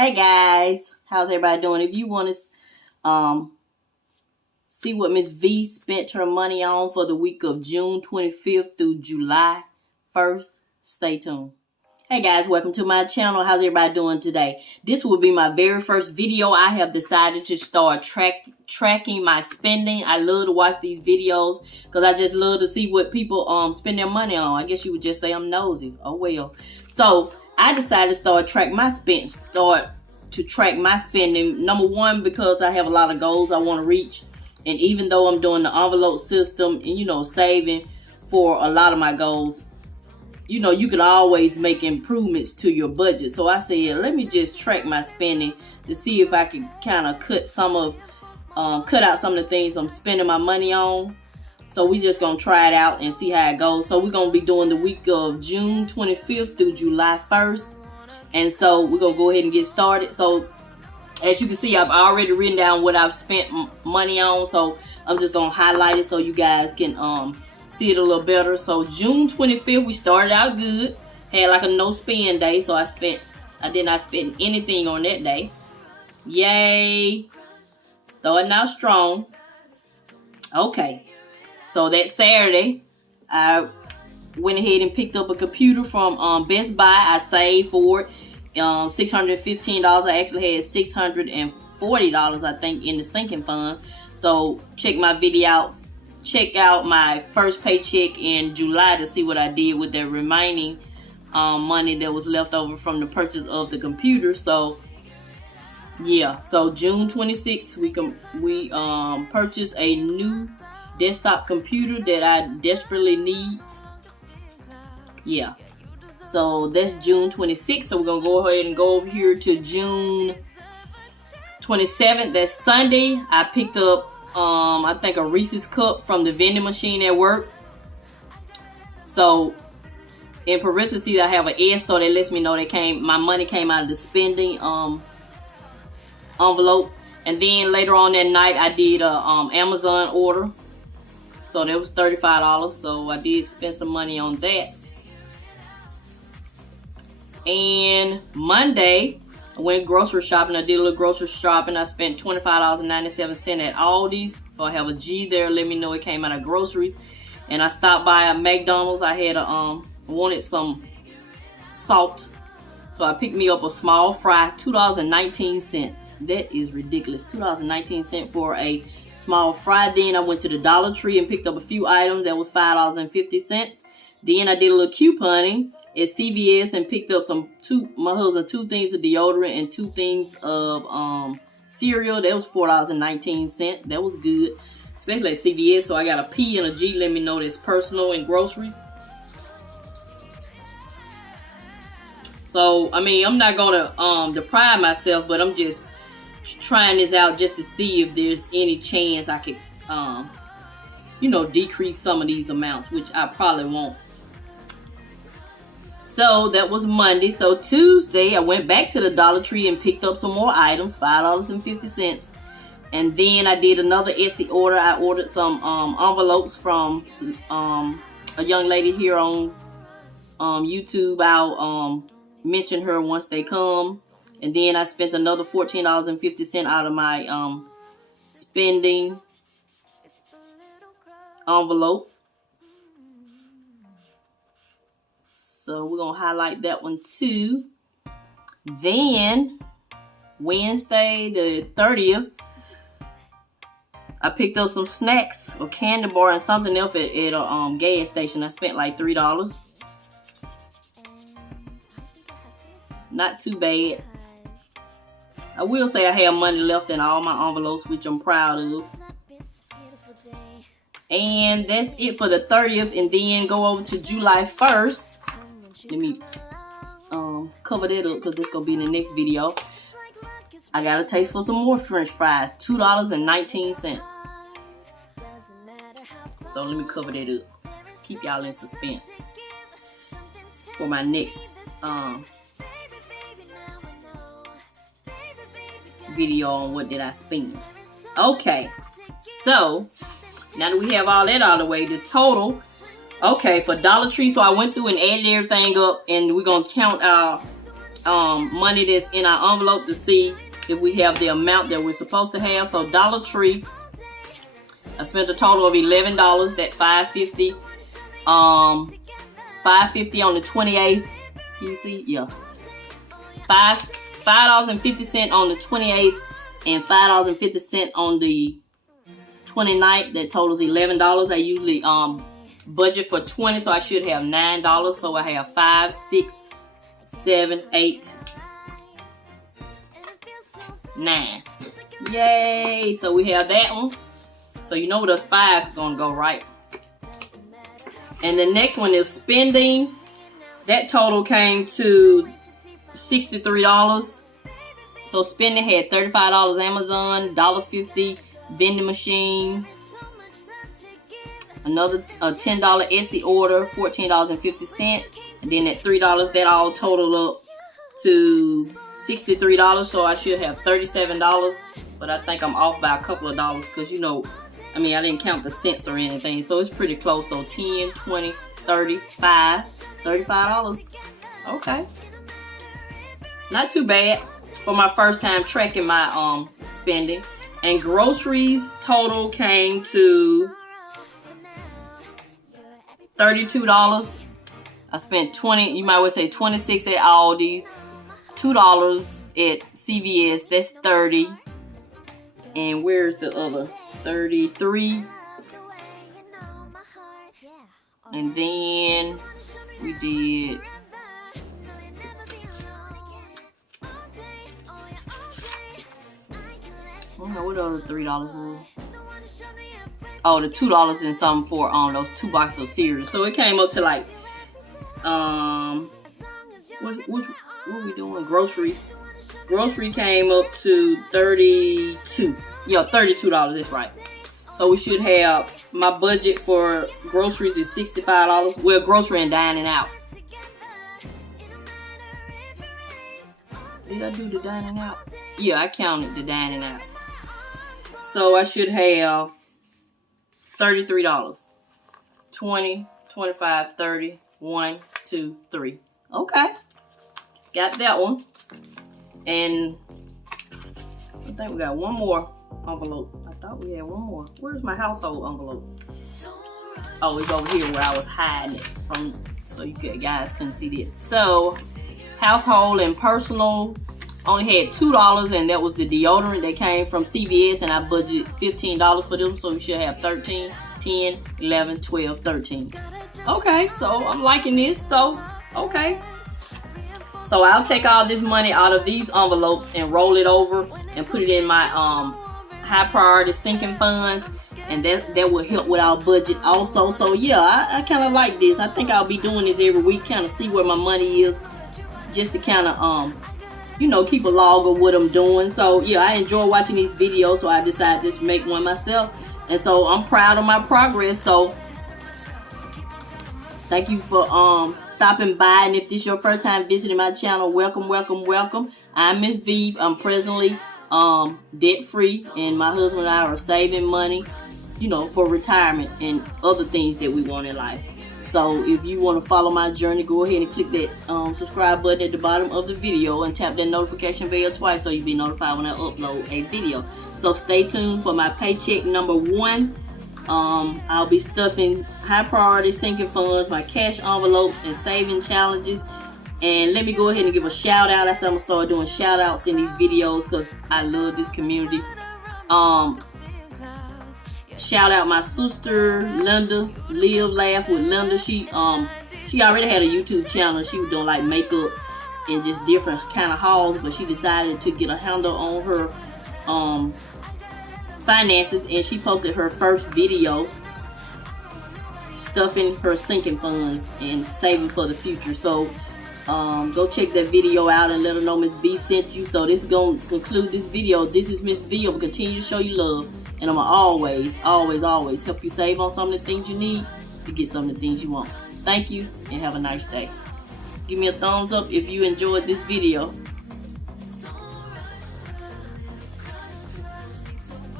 Hey guys, how's everybody doing? If you want to see what Mrs Vee spent her money on for the week of June 25th through July 1st, stay tuned. Hey guys, welcome to my channel. How's everybody doing today? This will be my very first video. I have decided to start tracking my spending. I love to watch these videos because I just love to see what people spend their money on. I guess you would just say I'm nosy. Oh well. So I decided to track my spending. Number one, because I have a lot of goals I want to reach, and even though I'm doing the envelope system and saving for a lot of my goals, you can always make improvements to your budget. So I said, let me just track my spending to see if I can kind of cut out some of the things I'm spending my money on. So we just gonna try it out and see how it goes. So we're gonna be doing the week of June 25th through July 1st. And so we're gonna go ahead and get started. So as you can see, I've already written down what I've spent money on. So I'm just gonna highlight it so you guys can see it a little better. So June 25th, we started out good. Had like a no spend day. So I did not spend anything on that day. Yay. Starting out strong. Okay. So that Saturday, I went ahead and picked up a computer from Best Buy. I saved for it $615. I actually had $640, I think, in the sinking fund. So check my video out. Check out my first paycheck in July to see what I did with the remaining money that was left over from the purchase of the computer. So yeah, so June 26th, we purchased a new desktop computer that I desperately need. Yeah, so that's June 26th. So we're gonna go ahead and go over here to June 27th. That's Sunday. I picked up I think a Reese's cup from the vending machine at work. So in parentheses I have an S, so that lets me know my money came out of the spending envelope. And then later on that night I did a Amazon order. So that was $35. So I did spend some money on that. And Monday, I went grocery shopping. I did a little grocery shopping. I spent $25.97 at Aldi's. So I have a G there. Let me know it came out of groceries. And I stopped by a McDonald's. I had wanted some salt. So I picked me up a small fry, $2.19. That is ridiculous. $2.19 for a small fry. Then I went to the Dollar Tree and picked up a few items. That was $5.50. Then I did a little couponing at CVS and picked up my husband 2 things of deodorant and 2 things of cereal. That was $4.19. That was good, especially at CVS. So I got a P and a G. Let me know that's personal and groceries. So I mean, I'm not gonna deprive myself, but I'm just trying this out just to see if there's any chance I could decrease some of these amounts, which I probably won't. So that was Monday. So Tuesday, I went back to the Dollar Tree and picked up some more items, $5.50. And then I did another Etsy order. I ordered some envelopes from a young lady here on YouTube. I'll mention her once they come. And then I spent another $14.50 out of my spending envelope. So we're going to highlight that one too. Then Wednesday the 30th, I picked up some snacks, a candy bar and something else at a gas station. I spent like $3. Not too bad. I will say I have money left in all my envelopes, which I'm proud of. And that's it for the 30th. And then go over to July 1st. Let me cover that up because this is going to be in the next video. I got a taste for some more French fries. $2.19. So let me cover that up. Keep y'all in suspense for my next video on what did I spend. Okay, so now that we have all that out of the way, the total Okay, for Dollar Tree, so I went through and added everything up, and we're gonna count our money that's in our envelope to see if we have the amount that we're supposed to have. So Dollar Tree, I spent a total of $11. That $5.50. $5.50 on the 28th. You see, yeah. $5.50 on the 28th and $5.50 on the 29th. That totals $11. I usually budget for 20, so I should have $9. So I have 5, 6, 7, 8, 9. Yay! So we have that one. So you know those 5 gonna go right. And the next one is spending. That total came to $63. So spending had $35 Amazon, $1.50 vending machine, another $10 Etsy order, $14.50, and then at $3, that all totaled up to $63. So I should have $37, but I think I'm off by a couple of dollars because, you know, I mean, I didn't count the cents or anything, so it's pretty close. So 10, 20, 35, $35. Okay, not too bad for my first time tracking my spending. And groceries total came to $32. I spent 20, you might well say 26 at Aldi's, $2 at CVS, that's 30. And where's the other? 33. And then we did I don't know what other $3 were. Oh, the $2 and something for those 2 boxes of cereal. So it came up to like what we doing? Grocery came up to 32. Yeah, $32. That's right. So we should have, my budget for groceries is $65. Well, grocery and dining out. Did I do the dining out? Yeah, I counted the dining out. So I should have $33. 20, 25, 30, 1, 2, 3. Okay. Got that one. And I think we got one more envelope. I thought we had one more. Where's my household envelope? Oh, it's over here where I was hiding it from, so you guys couldn't see this. So household and personal only had $2, and that was the deodorant that came from CVS, and I budgeted $15 for them, so we should have 13, 10, 11, 12, 13. Okay, so I'm liking this. So okay, so I'll take all this money out of these envelopes and roll it over and put it in my high priority sinking funds, and that will help with our budget also. So yeah, I kind of like this. I think I'll be doing this every week, kind of see where my money is, just to kind of you know, keep a log of what I'm doing. So yeah, I enjoy watching these videos, so I decided to just make one myself, and so I'm proud of my progress. So thank you for stopping by, and if this is your first time visiting my channel, welcome, welcome, welcome. I'm Mrs Vee. I'm presently debt free, and my husband and I are saving money, you know, for retirement and other things that we want in life. So if you want to follow my journey, go ahead and click that subscribe button at the bottom of the video and tap that notification bell twice so you'll be notified when I upload a video. So stay tuned for my paycheck number 1. I'll be stuffing high priority sinking funds, my cash envelopes, and saving challenges. And let me go ahead and give a shout out. I said I'm gonna start doing shout outs in these videos because I love this community. Shout out my sister Linda, Live Laugh with Linda. She already had a YouTube channel. She was doing like makeup and just different kind of hauls, but she decided to get a handle on her finances, and she posted her first video stuffing her sinking funds and saving for the future. So go check that video out and let her know Miss V sent you. So this is going to conclude this video. This is Miss V. I will continue to show you love, and I'm going to always, always, always help you save on some of the things you need to get some of the things you want. Thank you, and have a nice day. Give me a thumbs up if you enjoyed this video.